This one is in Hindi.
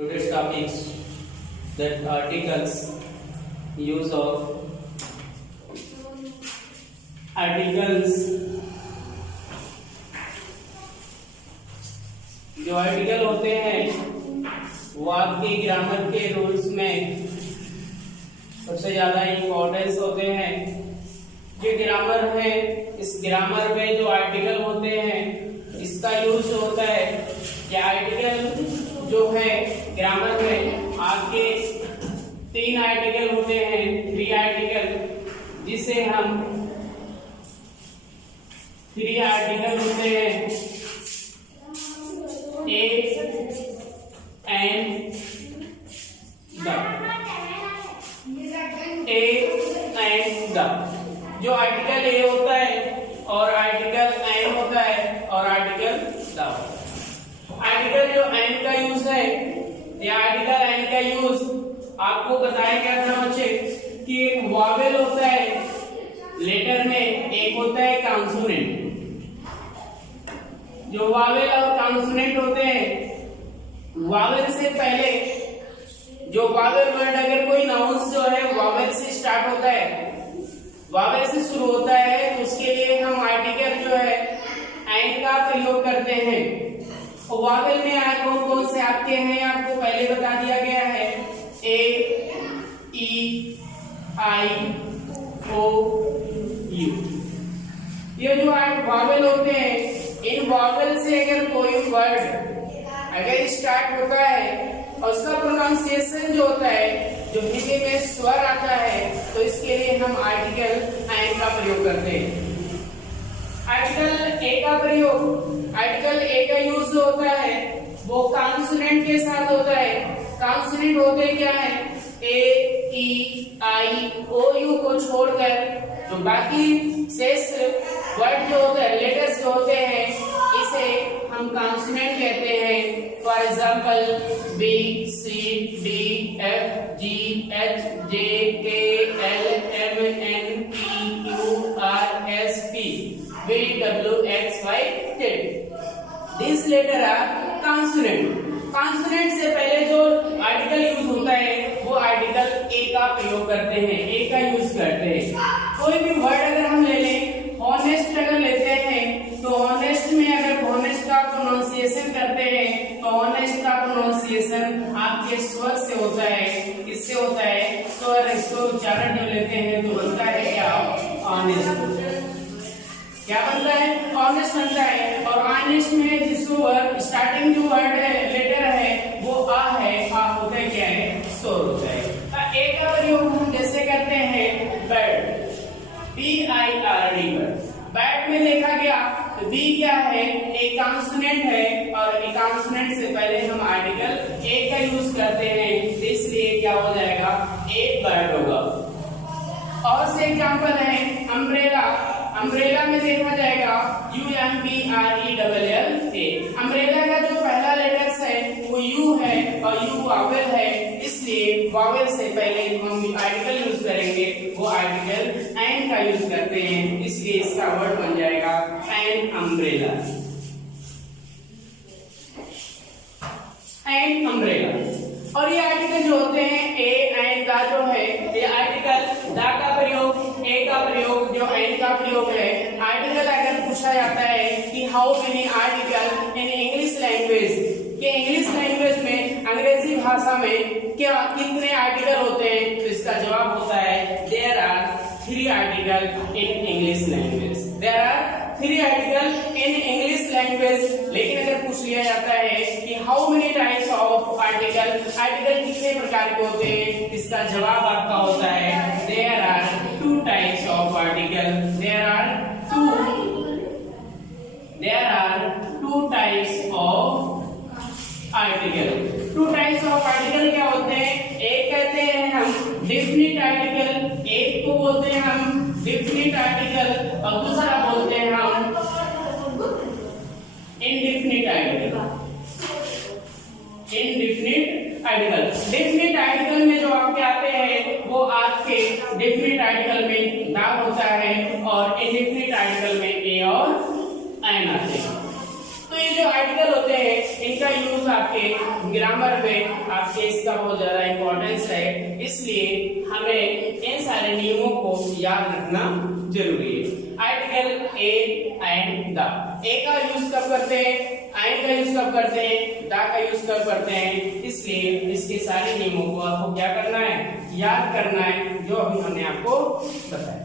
Today's topics that articles, use of articles. जो आर्टिकल होते हैं वो आपके ग्रामर के रूल्स में सबसे ज्यादा इम्पोर्टेंस होते हैं। जो ग्रामर है, इस ग्रामर में जो आर्टिकल होते हैं इसका यूज होता है। ये आर्टिकल जो है ग्रामर में आपके 3 आर्टिकल होते हैं, 3 आर्टिकल, जिसे हम 3 आर्टिकल होते हैं A and the. A and the जो आर्टिकल ए होता है और आर्टिकल एन होता है और आर्टिकल द। आर्टिकल जो एन का यूज है, ये आर्टिकल एन का यूज आपको बताया गया था बच्चे कि एक वॉवेल होता है लेटर में, एक होता है कॉन्सोनेंट। जो वावेल और कॉन्सोनेंट होते हैं, वावेल से पहले जो वावेल वर्ड अगर कोई नाउन जो है वावेल से स्टार्ट होता है, वावेल से शुरू होता है, तो उसके लिए हम आर्टिकल जो है एंड का प्रयोग करते हैं। और वावेल में कौन कौन से आपके हैं आपको पहले बता दिया गया है। ए, ई, आई, ओ, यू। ये जो वावेल होते हैं, इन वॉवेल से अगर कोई वर्ड अगर स्टार्ट होता है और उसका प्रोनाउंसिएशन जो होता है, जो हिंदी में स्वर आता है, तो इसके लिए हम आर्टिकल एन का प्रयोग करते हैं। आर्टिकल ए का प्रयोग, आर्टिकल ए का यूज जो होता है वो कॉन्सोनेंट के साथ होता है। कॉन्सोनेंट होते क्या है? ए, ई, आई, ओ, यू को छोड़कर जो बाकी शेष वर्ड जो होते हैं, लेटर्स जो होते हैं, इसे हम कॉन्सोनेंट कहते हैं। For example B, C, D, F, G, H, J, K, L, M, N, P, Q, R, S, T, V, W, X, Y, Z. This letter are consonant. Consonant से पहले जो आर्टिकल यूज होता है वो आर्टिकल ए का प्रयोग करते हैं, ए का यूज करते हैं। कोई भी वर्ड अगर हम ले लें, हॉनेस्ट अगर लेते हैं तो हॉनेस्ट में अगर हॉनेस्ट का प्रोनाउंसिएशन करते हैं तो हॉनेस्ट का प्रोनाउंसिएशन आपके स्वर से होता है। किससे होता है? स्वर। इसको उच्चारण जो लेते हैं तो बनता है क्या? ऑनेस्ट। क्या बनता है? ऑनेस्ट बनता है। और ऑनेस्ट में जिसको स्टार्टिंग जो वर्ड है, लेटर है, वो आ है। आ होता है क्या है? स्वर होता है। ए का प्रयोग हम जैसे करते हैं बर्ड, B-I-R-D, बैट में देखा गया तो बी क्या है? एक कॉन्सोनेंट है और एक कॉन्सोनेंट से पहले हम आर्टिकल ए का यूज करते हैं, इसलिए क्या हो जाएगा? एक बर्ड होगा। और से एग्जांपल है अम्ब्रेला। अम्ब्रेला में देखा जाएगा UMBRELLA। अम्ब्रेला का जो पहला लेटर्स है वो यू है और यू वावेल है, इसलिए वावेल से पहले हम आर्टिकल यूज करेंगे, वो आर्टिकल एन का यूज करते हैं, इसलिए इसका वर्ड बन जाएगा एन अम्ब्रेला। An umbrella. और ये आर्टिकल जो होते हैं ए एंड दा जो है, ये आर्टिकल दा का प्रयोग, ए का प्रयोग, जो एन का प्रयोग है। आर्टिकल अगर पूछा जाता है कि how many article in English language, कि इंग्लिश लैंग्वेज में, अंग्रेजी भाषा में क्या कितने आर्टिकल होते हैं, तो इसका जवाब होता है there are 3 article in English language. There are 3 article in English language. लेकिन अगर पूछ लिया जाता है कि how many types of article, article कितने प्रकार के होते हैं, इसका जवाब आपका होता है there are 2 types of article. There are 2 types of article. 2 types of article क्या होते हैं? एक कहते हैं हम डेफिनिट आर्टिकल, एक को बोलते हैं हम डेफिनिट आर्टिकल और दूसरा बोलते हैं हम indefinite article. Indefinite article. Definite article में जो आपके आते हैं वो आपके डेफिनिट आर्टिकल में ना होता है और इनडेफिनिट आर्टिकल में ए और एन आते हैं। तो ये जो आर्टिकल होते हैं इनका यूज आपके ग्रामर में आपके इसका बहुत ज्यादा इंपॉर्टेंस है, इसलिए हमें इन सारे नियमों को याद रखना जरूरी है। आर्टिकल ए एंड द, ए का यूज कब करते हैं, एंड का यूज कब करते हैं, द का यूज कब करते हैं, इसलिए इसके सारे नियमों को आपको क्या करना है, याद करना है, जो अभी हमने आपको बताया।